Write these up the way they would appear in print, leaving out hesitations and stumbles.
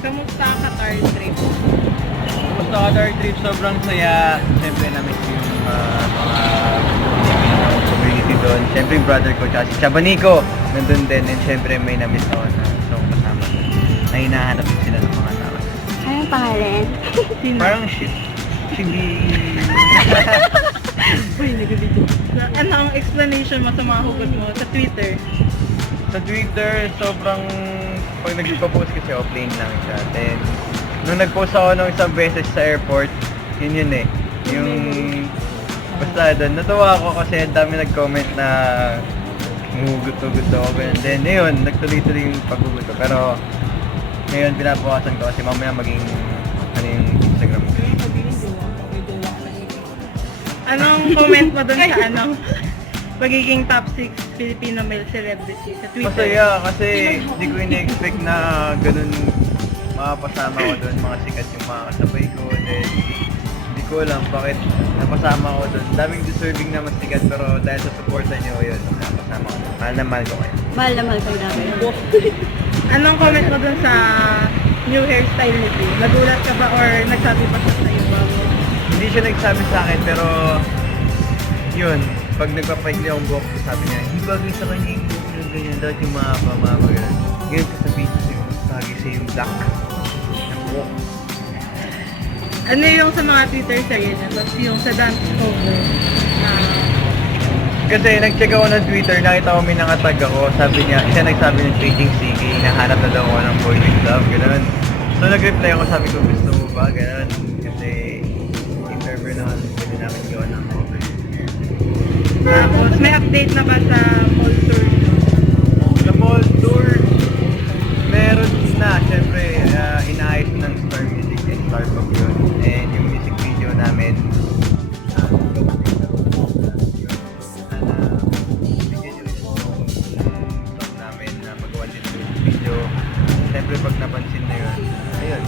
Kamusta ang Qatar trip? Gusto ko Qatar trip, sobrang saya. Siyempre na-miss ko yung mga Filipino community doon. Siyempre yung brother ko, tsaka si Chabanico, nandun din. And siyempre may na-miss ako na gusto kong kasama. Na hinahanap din sila ng mga tao. Anong pangalan? Sino? Parang hindi... Uy, nag-video. Ano ang explanation mo sa mga hugot mo sa Twitter? Sa Twitter, sobrang... Pag nagpo-post kasi offline lang siya. Then, nung nag-post ako ng isang beses sa airport, yun eh. Yung... Basta doon, natuwa ako kasi ang dami nag-comment na humugot-hugot ako. Then, yun, nagtuloy-tuloy yung paghugot ko. Pero, ngayon, pinapawasan ko kasi mamaya maging ano yung Instagram ko. Anong comment mo dun sa ano? Pagiging top 6 Filipino male celebrity sa Twitter? Masaya kasi hindi ko in-expect na ganun makapasama ko doon, mga sikat yung mga kasabay ko. Then, hindi ko alam bakit napasama ko doon. Daming deserving na mas sikat pero dahil sa suporta nyo, yun, napasama ko doon. Mahal na mahal ko kayo. Mahal na mahal kayo namin. Anong comment mo dun sa new hairstyle ni P? Nagulat ka ba or nagsabi pa siya sa'yo bago? Hindi siya nagsabi sa akin pero yun, pag nagpapaikli akong buhok, sabi niya, hindi bagay sa kanya yung buhok yung ganyan, dapat yung mahaba, ganyan. Ngayon kasabihin ko sa'yo, bagay sa yung black ng buhok. Ano yung sa mga Twitter sa'yo niya? Tapos yung sa dance cover na Kasi nag-check ako ng Twitter, nakita ko may nakatag ako, sabi niya, siya nagsabi ng Trading Sige, hinahanap na daw ako ng boy with love, gano'n. So nag-reply ako, sabi ko, gusto mo ba, gano'n. Kasi interview naman, pwede namin yun ang cover. tapos may update na ba sa mall tour niyo? Sa mall tour, meron na, syempre, inaayos ng Star Music and Star Pop yun. And yung music video namin, namin na magawa din yung music video. Syempre, pag napansin na yun, ayun,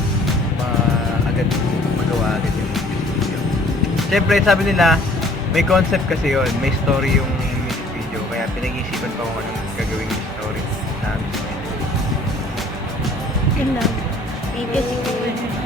agad magawa agad yung music video. Syempre, sabi nila, may concept kasi yun, may story yung music video, kaya pinag-iisipan pa kung anong gagawin yung story sa music video. Yun lang. Thank you, Siguro.